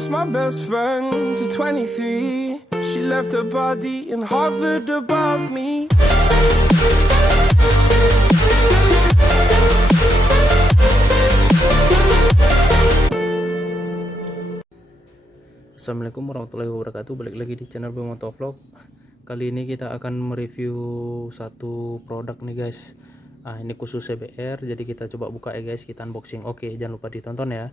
lost my best friend to 23. She left her body and hovered above me. Assalamualaikum warahmatullahi wabarakatuh. Balik lagi di channel Motovlog. Kali ini kita akan mereview satu produk nih guys. Ini khusus CBR, jadi kita coba buka ya guys, kita unboxing. Oke, jangan lupa ditonton ya.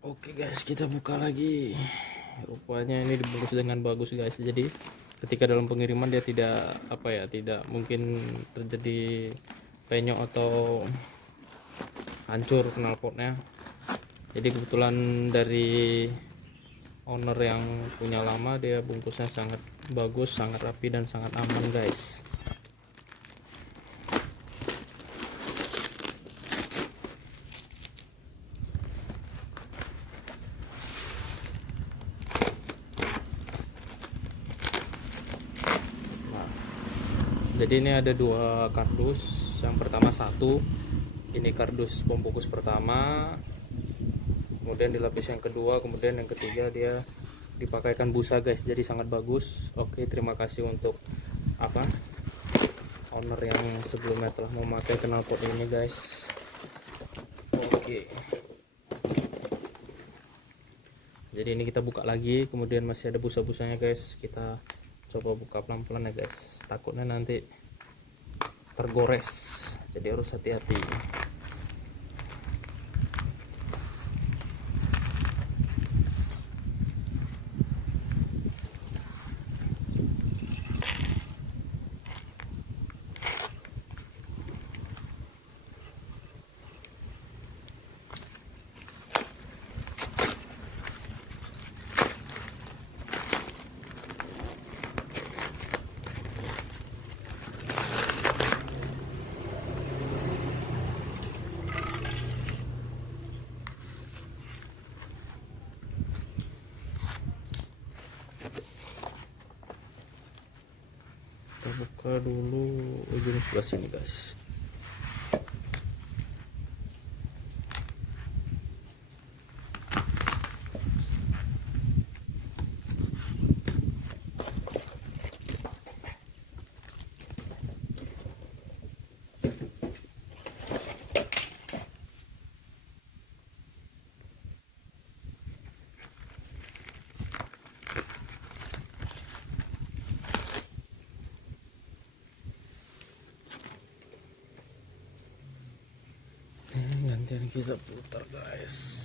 Oke guys, kita buka lagi. Rupanya ini dibungkus dengan bagus guys. Jadi ketika dalam pengiriman dia tidak tidak mungkin terjadi penyok atau hancur knalpotnya. Jadi kebetulan dari owner yang punya lama, dia bungkusnya sangat bagus, sangat rapi dan sangat aman guys. Jadi ini ada dua kardus. Yang pertama satu, ini kardus pembungkus pertama, kemudian di lapis yang kedua, kemudian yang ketiga dia dipakaikan busa guys. Jadi sangat bagus. Oke, terima kasih untuk owner yang sebelumnya telah memakai knalpot ini guys. Oke, jadi ini kita buka lagi, kemudian masih ada busa-busanya guys. Kita coba buka pelan-pelan ya guys, takutnya nanti tergores, jadi harus hati-hati. Kita buka dulu ujung sebelah sini guys. Gantian kita putar guys.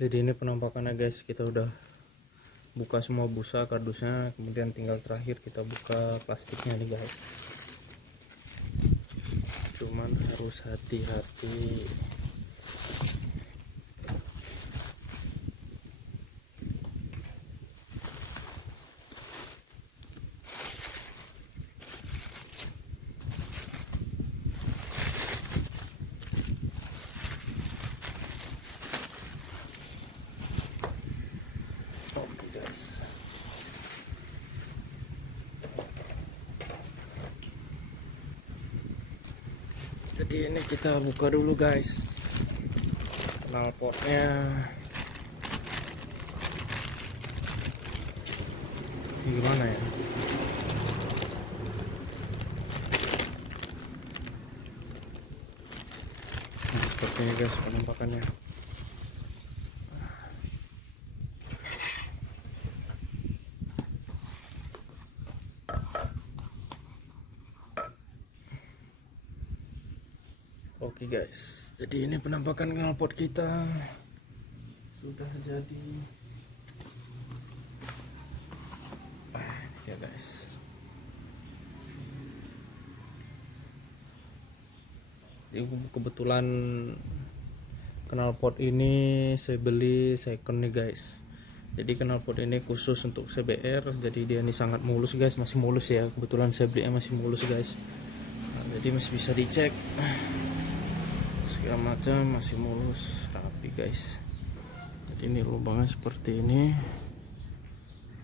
Jadi ini penampakannya guys, kita udah buka semua busa kardusnya, kemudian tinggal terakhir kita buka plastiknya nih guys. Cuman harus hati-hati. Oke guys. Jadi ini kita buka dulu guys knalpotnya. Ini gimana ya? Nah, seperti ini guys penampakannya. Oke guys, jadi ini penampakan knalpot kita sudah jadi. Ya guys, jadi kebetulan knalpot ini saya beli second nih guys. Jadi knalpot ini khusus untuk CBR, jadi dia ini sangat mulus guys, masih mulus ya. Kebetulan saya belinya masih mulus guys. Nah, jadi masih bisa dicek segala macam, masih mulus rapi guys. Jadi ini lubangnya seperti ini,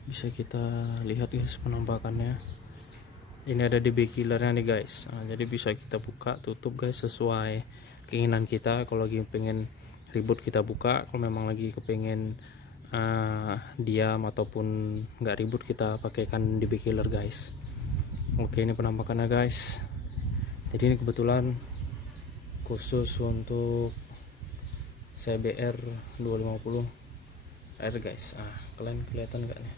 bisa kita lihat guys penampakannya. Ini ada DB killernya nih guys. Nah, jadi bisa kita buka tutup guys sesuai keinginan kita. Kalau lagi pengen ribut kita buka, kalau memang lagi kepengen diam ataupun nggak ribut kita pakaikan DB killer guys. Oke, ini penampakannya guys. Jadi ini kebetulan khusus untuk CBR 250 R guys. Kalian kelihatan nggak nih?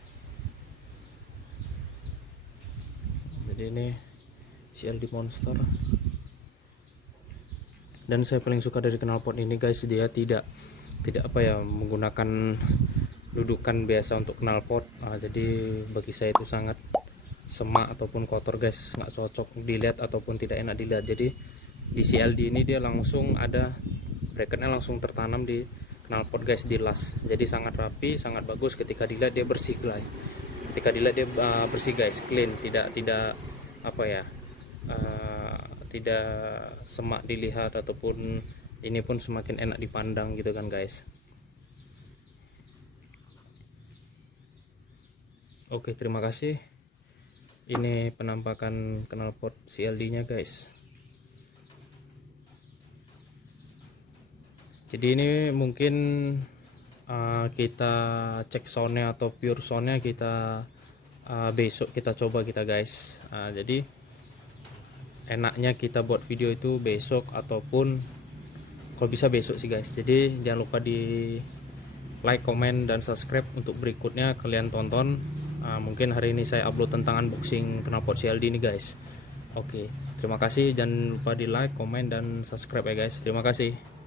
Jadi ini CLD Monster. Dan saya paling suka dari knalpot ini guys, dia tidak apa ya, menggunakan dudukan biasa untuk knalpot. Jadi bagi saya itu sangat semak ataupun kotor guys, nggak cocok dilihat ataupun tidak enak dilihat. Jadi di CLD ini dia langsung ada bracketnya, langsung tertanam di knalpot guys, di las. Jadi sangat rapi, sangat bagus. Ketika dilihat dia bersih guys. Ketika dilihat dia bersih guys, clean, tidak apa ya, tidak semak dilihat ataupun ini pun semakin enak dipandang gitu kan guys. Oke, terima kasih. Ini penampakan knalpot CLD-nya guys. Jadi ini mungkin kita cek soundnya atau pure soundnya kita besok kita coba kita guys. Jadi enaknya kita buat video itu besok ataupun kalau bisa besok sih guys. Jadi jangan lupa di like, komen, dan subscribe untuk berikutnya kalian tonton. Mungkin hari ini saya upload tentang unboxing knalpot CLD ini guys. Oke, terima kasih. Jangan lupa di like, komen, dan subscribe ya guys. Terima kasih.